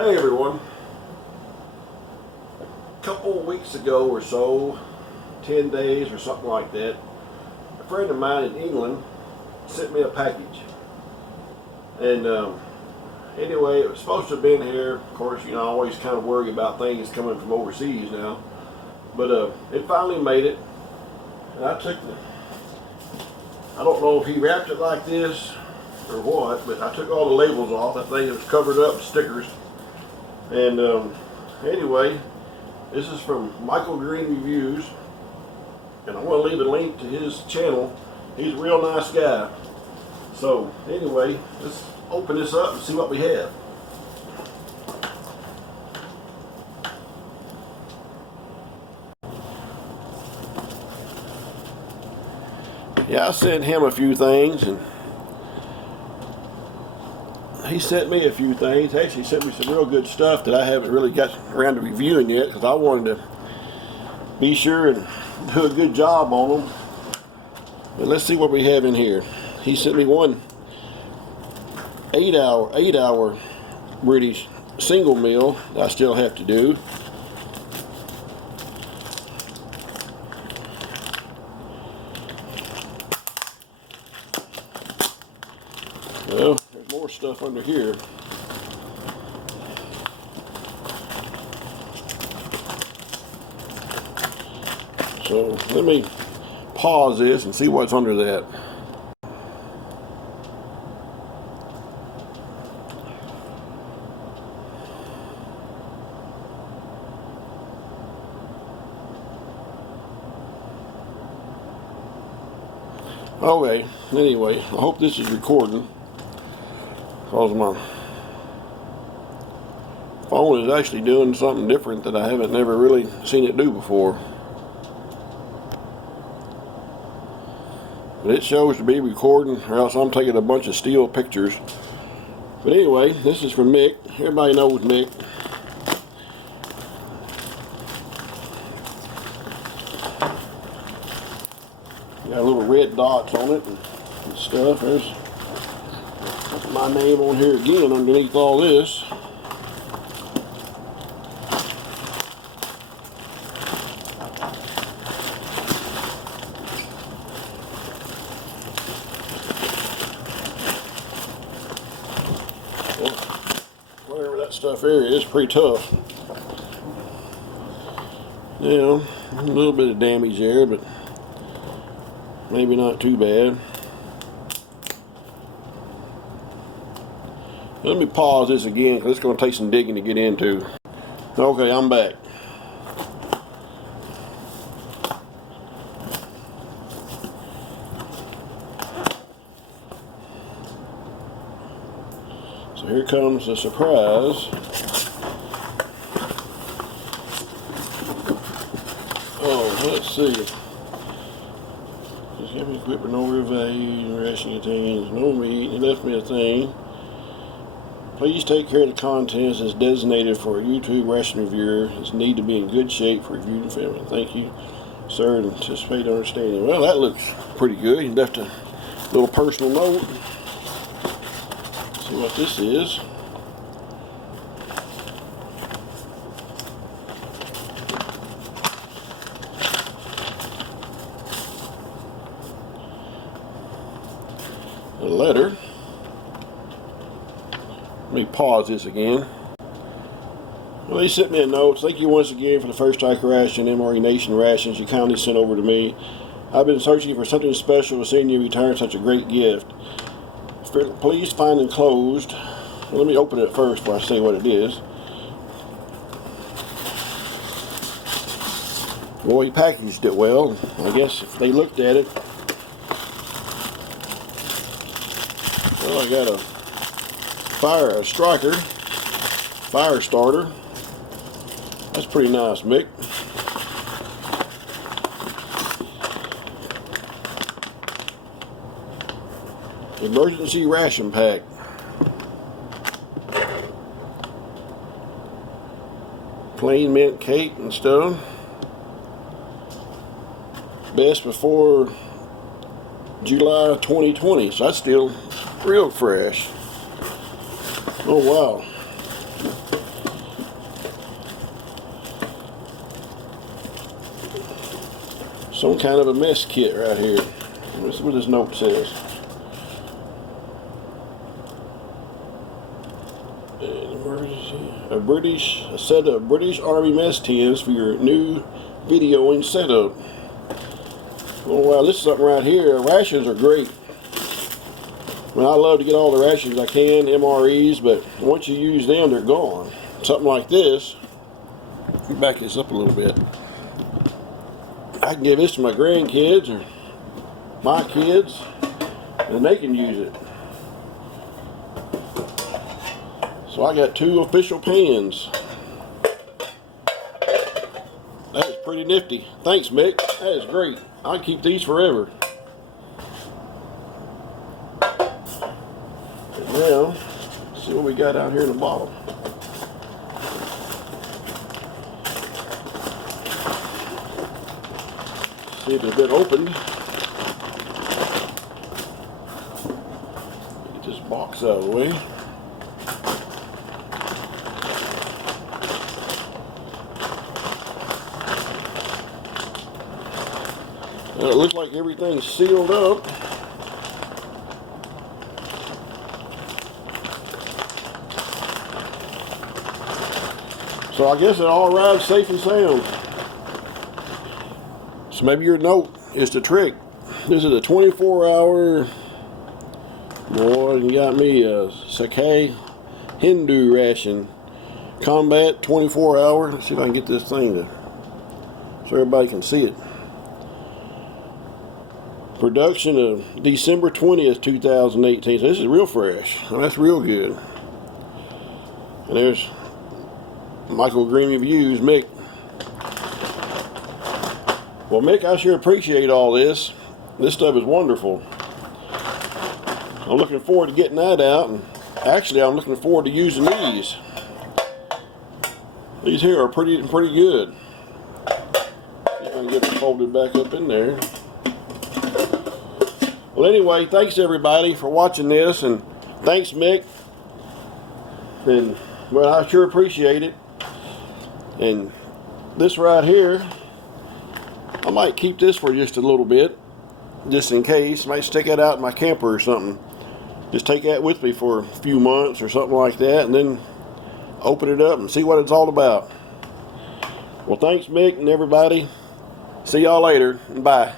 Hey everyone, a couple of weeks ago or so, 10 days or something like that, a friend of mine in England sent me a package. And anyway, it was supposed to have been here. Of course, I always kind of worry about things coming from overseas now. But it finally made it. And I don't know if he wrapped it like this or what, but I took all the labels off. That thing was covered up with stickers. And anyway, this is from Michael Green Reviews, and I'm going to leave a link to his channel. He's a real nice guy. So anyway, let's open this up and see what we have. Yeah, I sent him a few things, and he sent me a few things. Actually, he sent me some real good stuff that I haven't really got around to reviewing yet, because I wanted to be sure and do a good job on them. But let's see what we have in here. He sent me one 8-hour British single meal that I still have to do. Well, there's more stuff under here. So let me pause this and see what's under that. Okay, anyway, I hope this is recording, because my phone is actually doing something different that I haven't never really seen it do before. But it shows to be recording, or else I'm taking a bunch of still pictures. But anyway, this is from Mick. Everybody knows Mick. Got little red dots on it and stuff. There's my name on here again underneath all this. Well, whatever that stuff there is, pretty tough. A little bit of damage there, but maybe not too bad. Let me pause this again, because it's going to take some digging to get into. Okay, I'm back. So here comes the surprise. Oh, let's see. Heavy equipment overvalued, ration contains no meat. He left me a thing. Please take care of the contents as designated for a YouTube ration reviewer. It's need to be in good shape for review and family. Thank you, sir, and anticipate understanding. Well, that looks pretty good. He left a little personal note. Let's see what this is. A letter. Let me pause this again. Well, they sent me a note. Thank you once again for the first strike ration, MRE Nation rations you kindly sent over to me. I've been searching for something special to seeing you return such a great gift. Please find enclosed. Well, let me open it first before I say what it is. Well, he packaged it well. I guess if they looked at it. Well, I got a striker, fire starter. That's pretty nice, Mick. Emergency ration pack. Plain mint cake and stuff. Best before July 2020, so that's still real fresh. Oh wow. some kind of a mess kit right here. Let's see what this note says. A set of British Army mess tins for your new videoing setup. Oh wow, this is something right here. Rations are great. I mean, I love to get all the rations I can, MREs, but once you use them, they're gone. Something like this. Let me back this up a little bit. I can give this to my grandkids or my kids, and they can use it. So I got 2 official pans. That is pretty nifty. Thanks, Mick. That is great. I can keep these forever. And now, let's see what we got out here in the bottom. See if it's been opened. Get this box out of the way. It looks like everything's sealed up. So I guess it all arrived safe and sound. So maybe your note is the trick. This is a 24-hour, boy, you got me a Sikh Hindu ration. Combat 24-hour. Let's see if I can get this thing to, so everybody can see it. Production of December 20th, 2018. So this is real fresh. Oh, that's real good. And there's Michael Green Reviews, Mick. Well, Mick, I sure appreciate all this. This stuff is wonderful. I'm looking forward to getting that out. And actually, I'm looking forward to using these. These here are pretty good. See if I can get it folded back up in there. Well, anyway, thanks everybody for watching this, and thanks Mick. And well, I sure appreciate it. And this right here, I might keep this for just a little bit, just in case. I might stick it out in my camper or something. Just take that with me for a few months or something like that, and then open it up and see what it's all about. Well, thanks Mick and everybody. See y'all later, and bye.